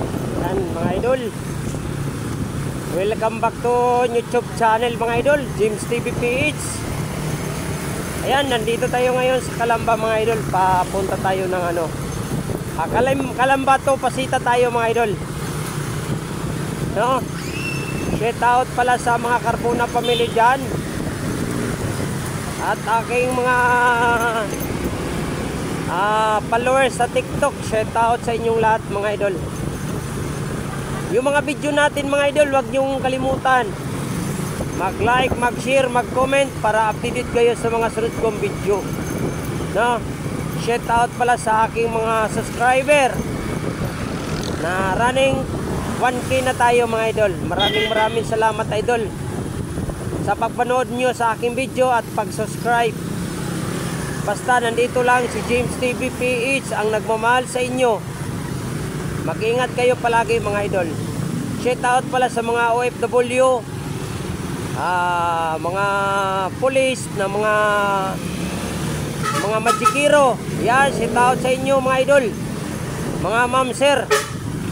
Yan mga idol, welcome back to YouTube channel mga idol, James TV PH. Ayan, nandito tayo ngayon sa Calamba mga idol. Papunta tayo ng Calamba to Pasita tayo mga idol, no? Shout out pala sa mga Carbona family dyan at aking mga followers sa TikTok. Shout out sa inyong lahat mga idol. Yung mga video natin mga idol, huwag nyong kalimutan mag-like, mag-share, mag-comment para updated kayo sa mga sunod kong video, no? Shout out pala sa aking mga subscriber na running 1K na tayo mga idol. Maraming salamat idol sa pagpanood nyo sa aking video at pag-subscribe. Basta nandito lang si James TV PH ang nagmamahal sa inyo. Mag-ingat kayo palagi mga idol. Shout out pala sa mga OFW, mga police na mga magikiro. Yan, shout out sa inyo mga idol. Mga ma'am sir,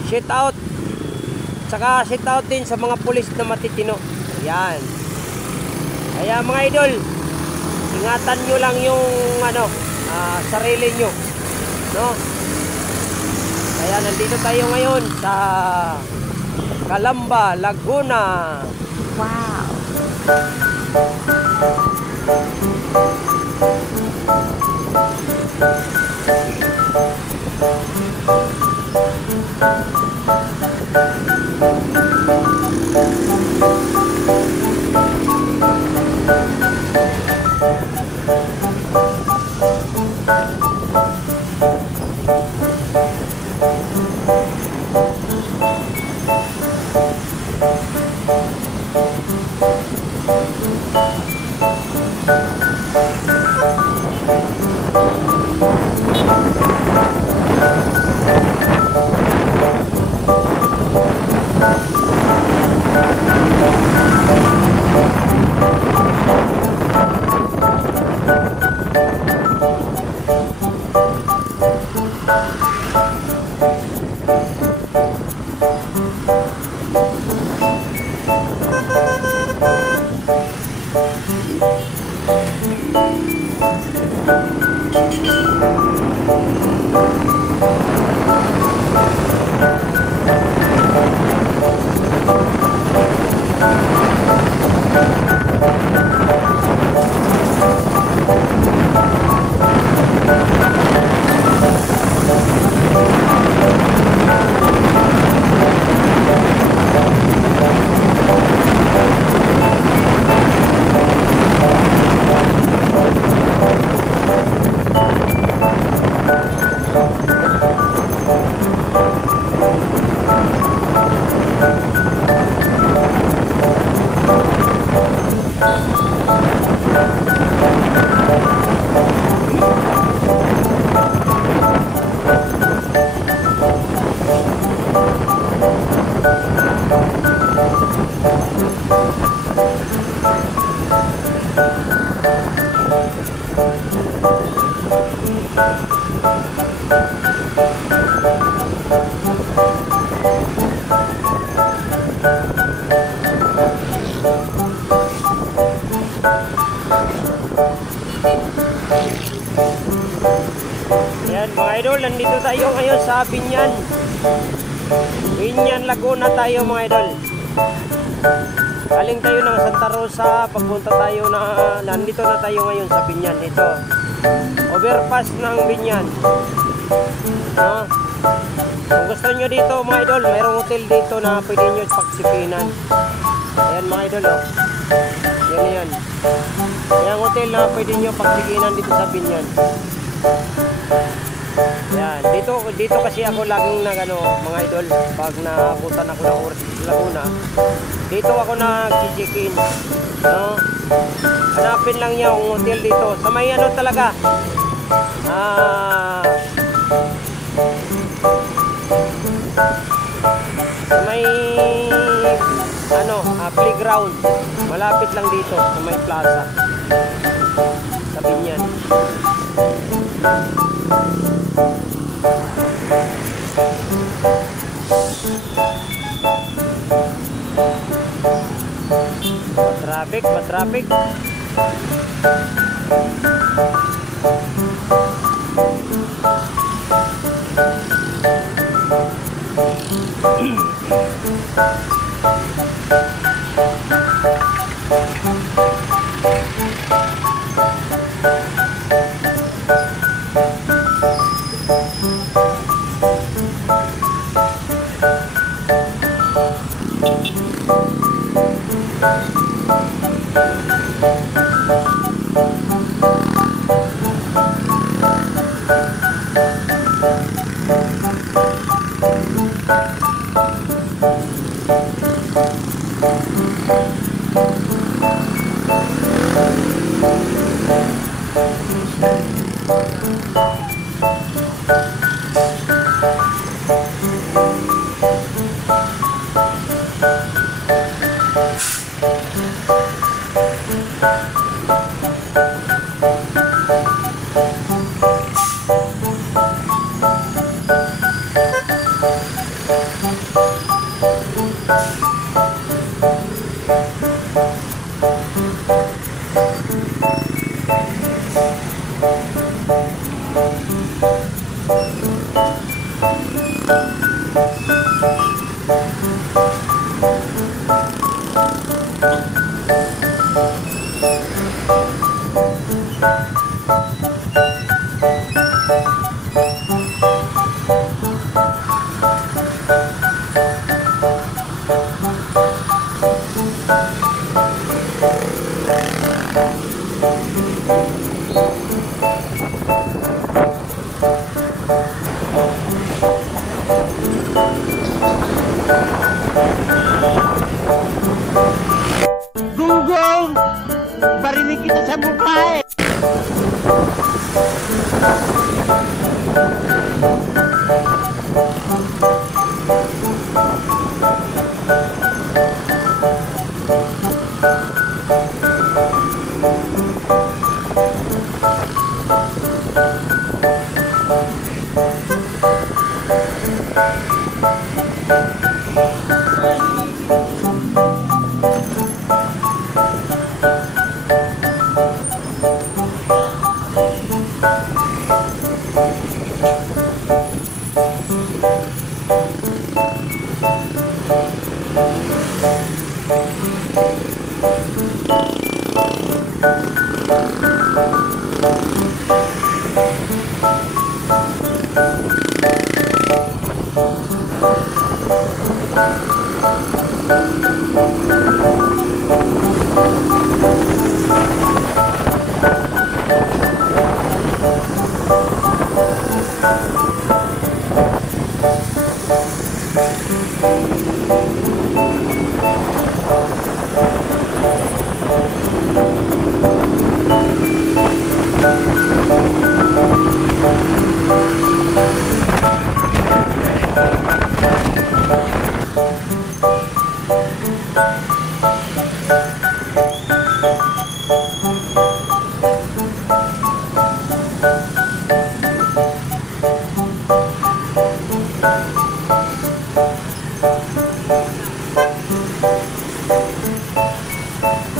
shout out. Saka shout out din sa mga police na matitino. Yan. Kaya mga idol, ingatan nyo lang yung sarili nyo, no? Kaya nandito tayo ngayon sa Calamba, Laguna. Wow. Yan mga idol, nandito tayo ngayon sa Binyan, Laguna tayo mga idol. Galing tayo ng Santa Rosa, papunta tayo nandito na tayo ngayon sa Binyan. Ito, overpass ng Binyan, no? Kung gusto nyo dito mga idol, mayroong hotel dito na pwede nyo pagsipinan. Ayan mga idol, oh. Yan. Yung hotel na pwede nyo pagsipinan dito sa Binyan. Yan, dito kasi ako laging mga idol, pag napunta ako ng Laguna, dito ako nag-check-in, no? Hanapin lang niya yung hotel dito sa may talaga, sa may playground, malapit lang dito sa may plaza sa Binyan. traffic, pa-traffic. Gunggong! Barinig kita sa mukha eh!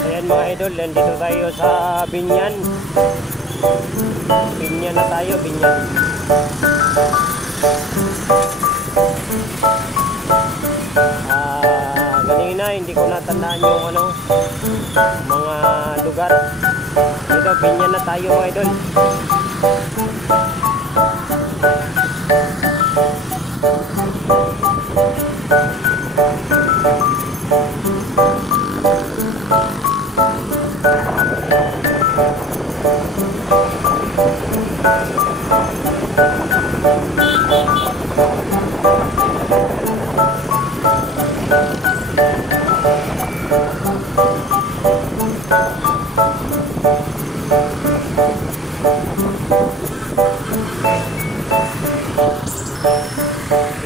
Ayan mga idol, nandito tayo sa Binyan. Binyan na tayo, Binyan. Kanina hindi ko natandaan yung mga lugar. Dito, Binyan na tayo mga idol.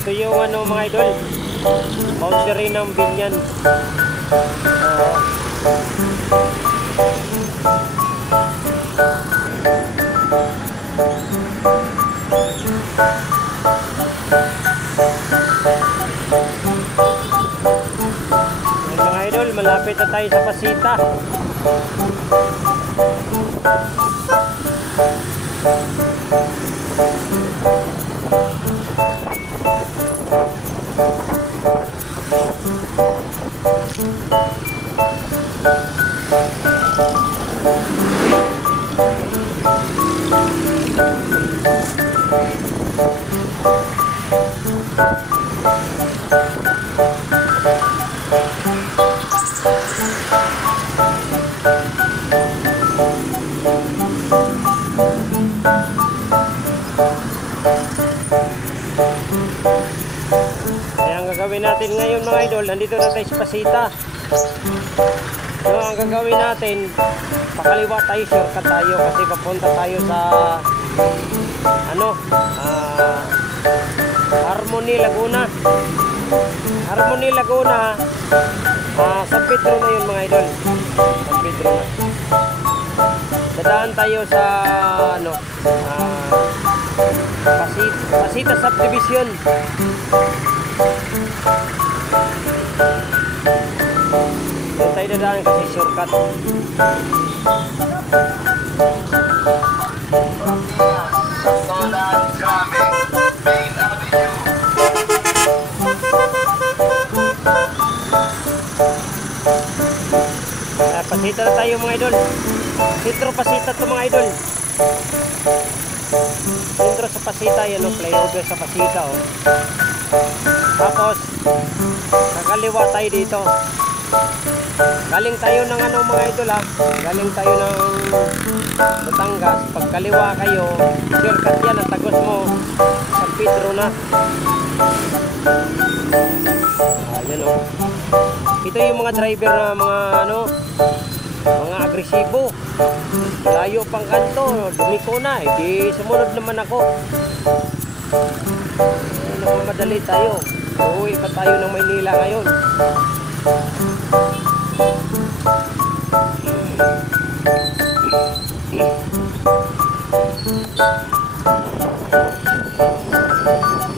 Ito yung mga idol, boundary ng Binyan. Mga idol, malapit malapit na tayo sa Pasita. Kaya ang gagawin natin ngayon mga idol, nandito na tayo sa Pasita. So ang gagawin natin, pakaliwa tayo, shortcut tayo kasi papunta tayo sa Harmony Laguna. Harmony Laguna, San Pedro na yun mga idol. San Pedro na. Dadaan tayo sa Pasita Subdivision. Doon tayo dadaan kasi shortcut. Pasita na tayo mga idol. Sentro Pasita to mga idol. Sentro sa Pasita, yan o, flyover sa Pasita o. Tapos kakaliwa tayo dito. Galing tayo ng mga idol ha. Galing tayo ng Batangas. Pagkaliwa kayo, shortcut yan, ang tagos mo San Pedro na. Ayan o. Ito yung mga driver na mga agresibo. Layo pang kanto, dumiko na, di sumunod naman ako. Nagmamadali tayo. Uuwi pa tayo ng Maynila ngayon.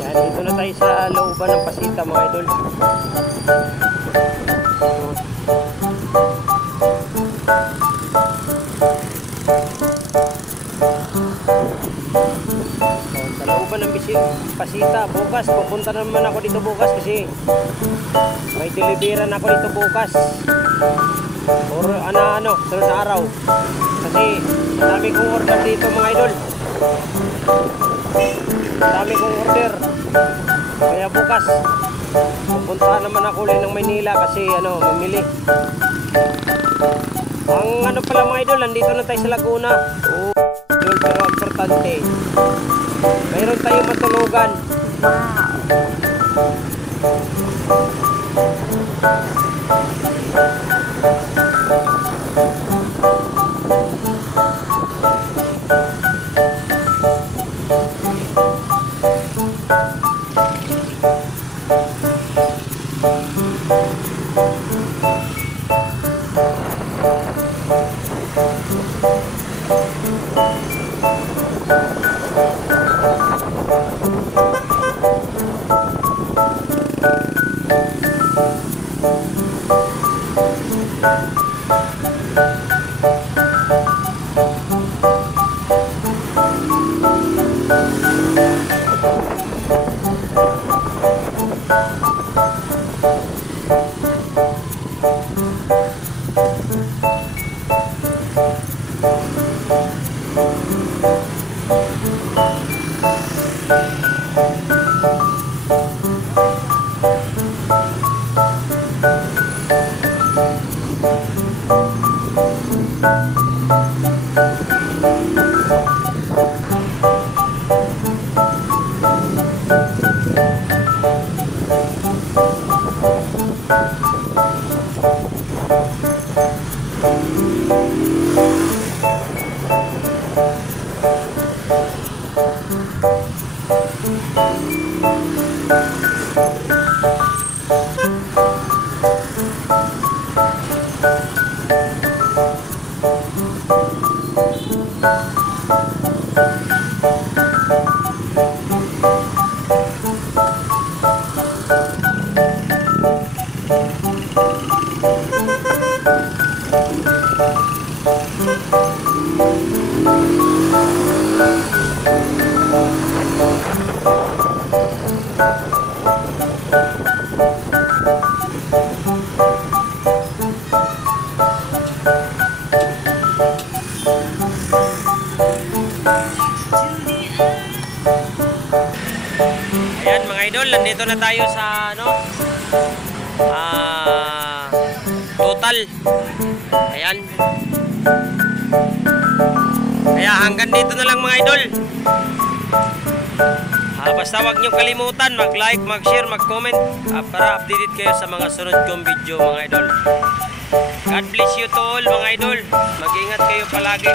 Yan, dito na tayo sa looban ng Pasita mga idol. Sa looban ng Pasita, bukas pupunta naman ako dito bukas kasi may deliveran ako dito bukas or sunod na araw kasi dami kong order dito mga idol, dami kong order, kaya bukas pupunta naman ako ulit ng Maynila kasi mamili. Ang pala mga idol, nandito na tayo sa Laguna. Pero importante, mayroon tayong matulugan. nandito na tayo sa ano, total. Ayan. Kaya hanggang dito na lang mga idol. Basta wag nyo kalimutan mag-like, mag-share, mag-comment para updated kayo sa mga sunod kong video mga idol. God bless you to all mga idol. Mag-ingat kayo palagi.